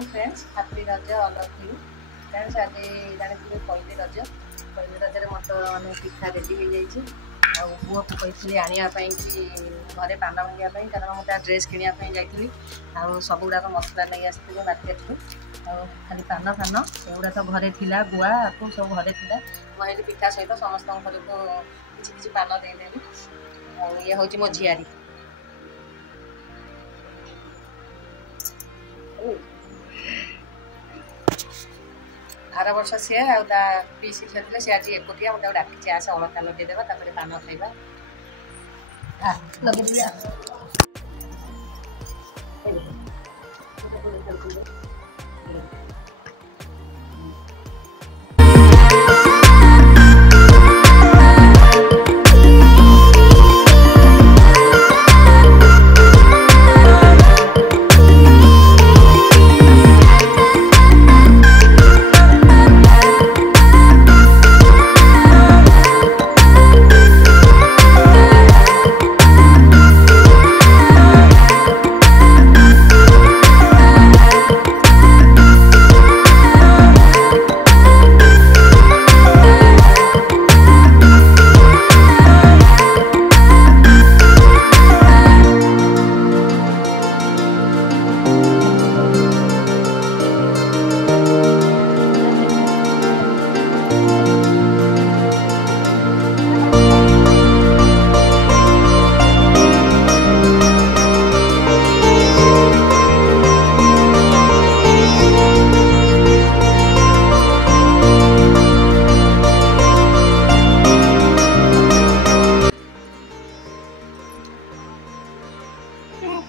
Morning friends, happy रज all of you friends. आज जानते पहली रज मत मैंने पिठा रेडी हो जाइए। पुओ को कही आने कि घरे पान भांगापी कारण मुझे ड्रेस किनापी जाइली। सब गुड़ाक मसला नहीं आसती मार्केट रू। खाली पान फान सेगुड़ा तो घरे थिला, गुआ आपको सब घरे थिला। मुझे पिठा सहित समस्त घर को किसी पान देदेली। ये हूँ मो झियारी। आर वर्ष सी पीसी झील थे सी आज एकुटिया मुझे डाकी आस अलता लगेदेवा पान खाइबा लगे।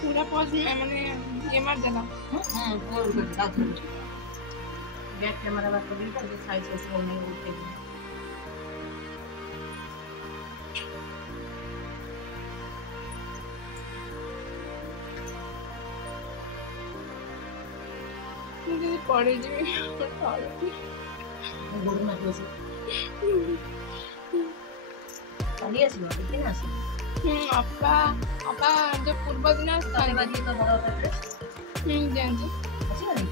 पूरा पॉज में मैंने ये मार देना। बैक कैमरा बात कर दी तो साइज से नहीं उठे। मुझे पड़े जी गुड ना तो खाली आसी किन आसी अपा अपा जो पूर्व दिन आस्थान बाकी तो बड़ा होता ड्रेस जानजी आसी नहीं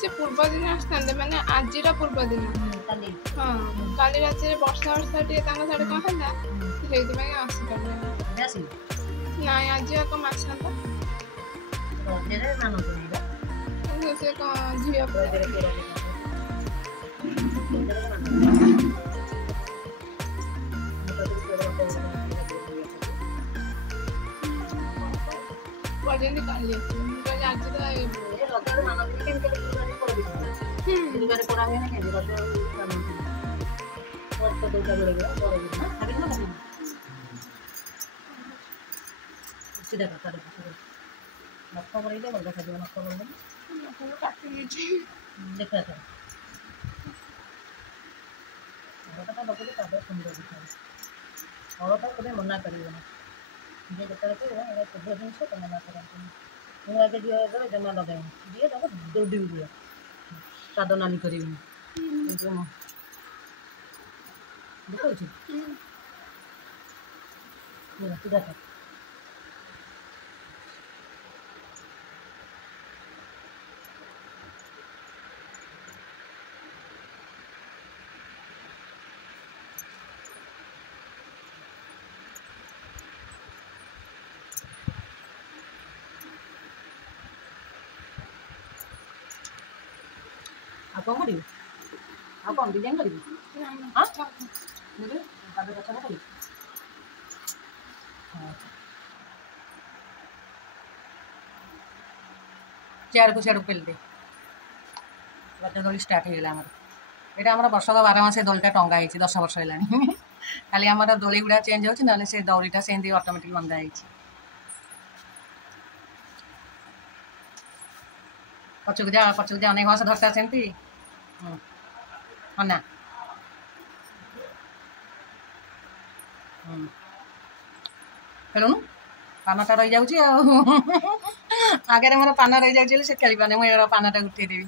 से पूर्व दिन आस्थान माने आजिरा पूर्व दिन काली हां काली रात रे वर्षा टे तांगा साडे का हला सेति में आसी करले आसी नाही आजिया को माछा तो रजरे मानो देबा से का झिया पर वजन निकाल लिया तो आज तो ये रजरे मानो केन के बारे पड़ा है ना के रजरे मानो और तो दो जगह लगा बड़ा ना खाली ना खाली सीधा का कर नक्का बड़ी दे बड़ा खाली नक्का बड़ी को काट लीजिए देखा था और तो बकरी का बहुत सुंदर दिखा है। और तो कभी मना करियो ना ये जब तक ये सब दिन से तो मना करते हैं। ମୁଁ ଆଗେ ଦିଅ ଏବେ ଜମା ଲଗାଇନି ଦିଏ ତାକୁ ଦୌଡ଼ି ଦିଏ ସ୍ୱାଦ ନାଲି କରିବିନି ଦେଖାଉଛି ସିଧା ଥା कौन करी कौन डिजाइन करी चेयर को सियाड़ पेल दे रज दोली स्टार्ट होगा यहाँ आम वर्षक 12 मास दोलीटा टंगा है 10 वर्ष है खाली आम दोली गुड़ा चेंज हो से दौरीटा से ऑटोमेटिक बंधा है पचक जा अनेक हस धरता से ना खेलुनु पानटा रही जाऊँ आगे मोर पान रही जाऊँ से खेल पाने मुझे पानटा उठेदेवी।